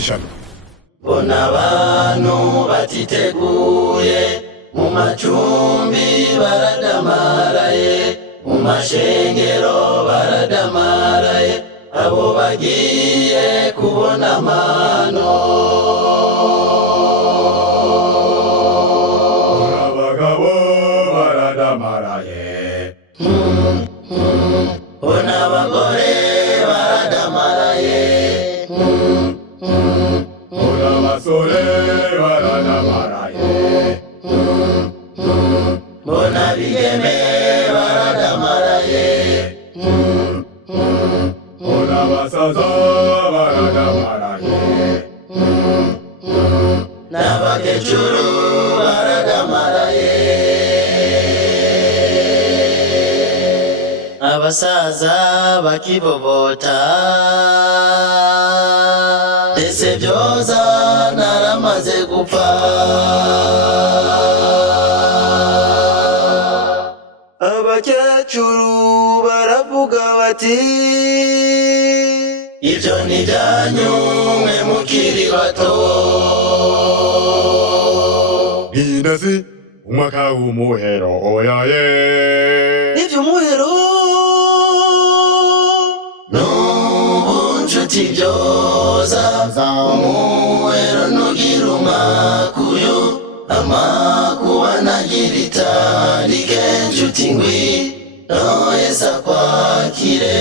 ISHANO. Bona abantu batiteguye mu macumbi baradamaraye, mu mashengero baradamaraye, abo bagiye kubona amano. Abagabo baradamaraye, bona abagore baradamaraye, bona abasore baradamaraye, bona abigeme baradamaraye, bona abasaza baradamaraye, n'abakecuru baradamaraye. Abasaza bakibobota, ese byoza naramaze gupfa. Abakecuru baravuga bati, ibyo ni byanyu mwe mukiri bato. Inasi umwaka w'umuhero oyaye, Ibyo umuhero n'ubu nshuti byoza, umuhero nugira umwakuyu, amakuba nagira itarike, nshuti ngwi Yesu akwakire.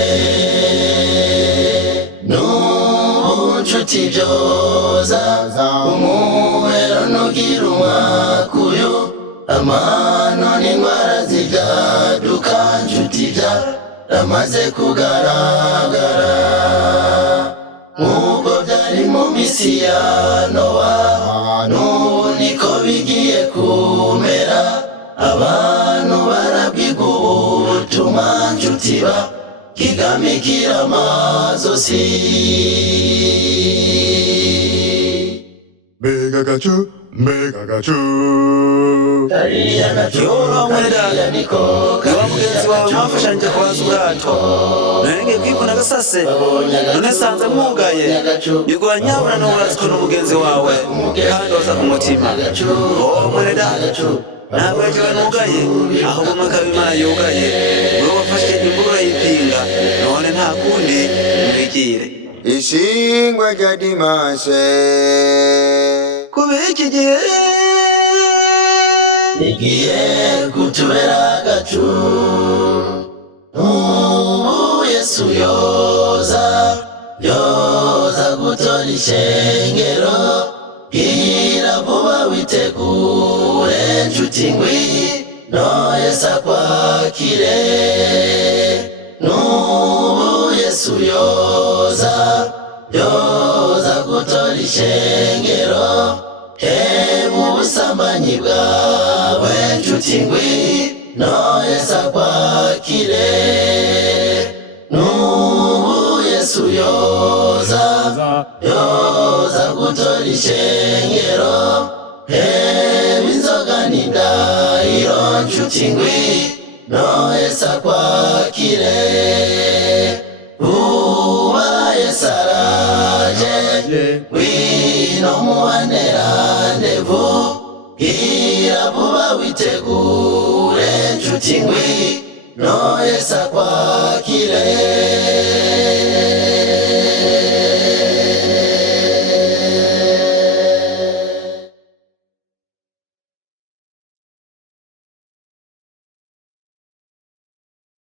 N'ubu nshuti byoza, umuhero nugira umwakuyu, amano n'indwara z'ibyaduka, nshuti byaramaze kugaragara. Nk'uko byari mu minsi ya Nowa, n'ubu niko bigiye kumera. Abantu barabwiga ubutumwa, nshuti bakigamikira amazosi. mbega gacu, mbega gacu. Kariya gacu, kariya niko, wa mugenzi wawe mwafashanyije kubaza ubwato, nenge kwivuna agasase, none sanze mwugaye, yigora nyabuna n'uburaziko n'umugenzi wawe, kandi waza ku mutima. Mwene data, ntabwo yagiwe nugaye, ahubwo umwaka w'Imana yugaye, wowe wafashe imbuga y'ipinga, none nta kundi mwigire. Ishingwa rya dimanche Kubera iki gihe nigiye kutubera agacu. N'ubu Yesu yoza gutora ishengero, bwira vuba witegure, nshuti ngwi Yesu akwakire. N'ubu Yesu yoza gutora ishengero, mu busambanyi bwawe, nshuti ngwi Yesu akwakire. N'ubu Yesu yoza gutora ishengero, inzoga n'indahiro, nshuti ngwi Yesu akwakire. Vuba Yesu araje, ngwino muhane randevu, bwira vuba witegure, nshuti ngwi Yesu akwakire.